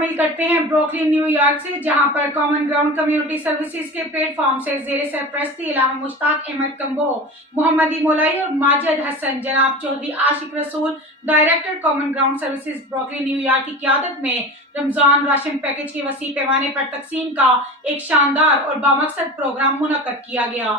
शामिल करते हैं ब्रुकलिन न्यूयॉर्क से, जहां पर कॉमन ग्राउंड कम्युनिटी सर्विसेज के प्लेटफॉर्म से ज़ेरे सरपरस्ती इलामा मुश्ताक अहमद कम्बो, मोहम्मदी मोलाई और माजिद हसन जनाब चौधरी आशिक रसूल, director common ground services Brooklyn New York की क़यादत में रमजान राशन पैकेज के वसी पैमाने पर तकसीम का एक शानदार और बामकसद प्रोग्राम मुनक्कद किया गया।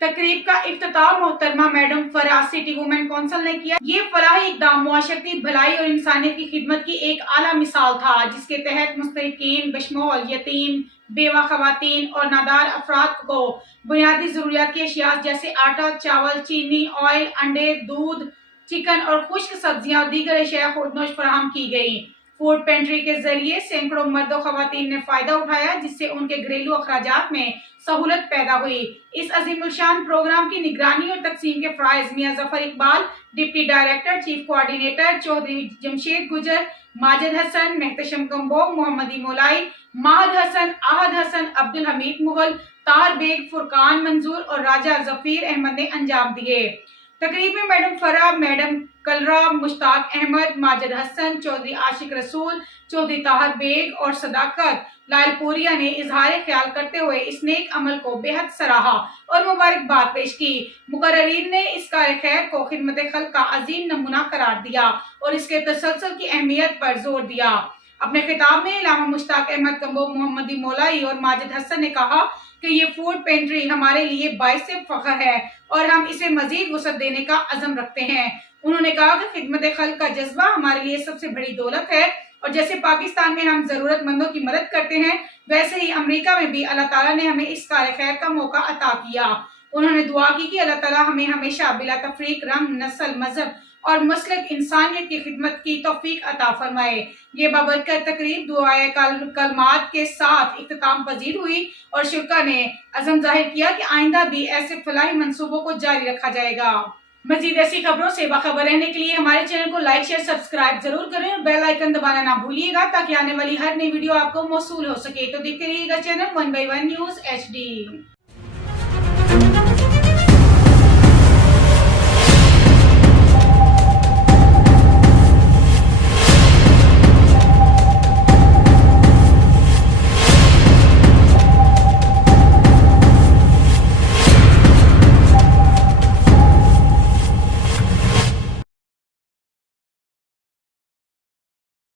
तकरीब का इफ्तिताह मोहतरमा madam Faraz City Women Council ने किया। ये फलाही इक़दाम मुआशरती भलाई और इंसानियत की खिदमत की एक आला मिसाल था, जिसके तहत मुस्तहिकीन बशमूल यतीम, बेवा खवातीन और नादार अफराद को बुनियादी ज़रूरियात की अशिया जैसे आटा, चावल, चीनी, ऑयल, अंडे, दूध, चिकन और खुश्क सब्जियां और दीगर अशिया खुर्दनोश फराहम की गई। फूड पेंट्री के जरिए सैकड़ों मर्द और खवातीन ने फायदा उठाया, जिससे उनके घरेलू अखराजात में सहूलत पैदा हुई। इस अजीमुल-शान प्रोग्राम की निगरानी और तकसीम के फराइज Mian Zafar Iqbal, deputy director, chief coordinator Chaudhry Jamshed Gujjar, Majid Hassan, Mohtasham Kamboh, Mohammadi Molai, Mahad Hassan, Ahad Hassan, Abdul Hameed Mughal, तार बेग, फुरकान मंजूर और राजा जफीर अहमद ने अंजाम दिए। तकरीब में मैडम फरा, मैडम कलरा, मुश्ताक अहमद, माजिद हसन, चौधरी आशिक रसूल, चौधरी ताहर बेग और सदाकत लालपुरिया ने इजहार ख्याल करते हुए इस नेक अमल को बेहद सराहा और मुबारकबाद पेश की। मुकर्ररीन ने इस कार्य खैर को खिदमत खल्क का अजीम नमूना करार दिया और इसके तसलसल की अहमियत पर जोर दिया। अपने खिताब में इलामा मुश्ताक अहमद कम्बो, मोहम्मदी मोलाई और माजिद हसन ने कहा कि ये फूड पेंट्री हमारे लिए बाइस फख्र है और हम इसे मजीद वसअत देने का अज़म रखते हैं। उन्होंने कहा कि खिदमत खल्क का जज्बा हमारे लिए सबसे बड़ी दौलत है और जैसे पाकिस्तान में हम जरूरतमंदों की मदद करते हैं, वैसे ही अमेरिका में भी अल्लाह ताला ने हमें इस कार्य खैर का मौका अता किया। उन्होंने दुआ की कि अल्लाह ताला हमें हमेशा बिला तफरीक रंग, नस्ल, मजहब और मसलक इंसानियत की खिदमत की तौफीक अता फरमाए। ये बाबरकत तकरीब दुआए कलमात के साथ इख्तिताम पजीर हुई और शुरा ने अज़म जाहिर किया कि आइंदा भी ऐसे फलाही मंसूबों को जारी रखा जाएगा। मजीद ऐसी खबरों से बाखबर रहने के लिए हमारे चैनल को लाइक, शेयर, सब्सक्राइब जरूर करें और बेल आइकन दबाना ना भूलिएगा, ताकि आने वाली हर नई वीडियो आपको मौसूल हो सके। तो देखते रहिएगा चैनल 1 by 1 न्यूज़ HD।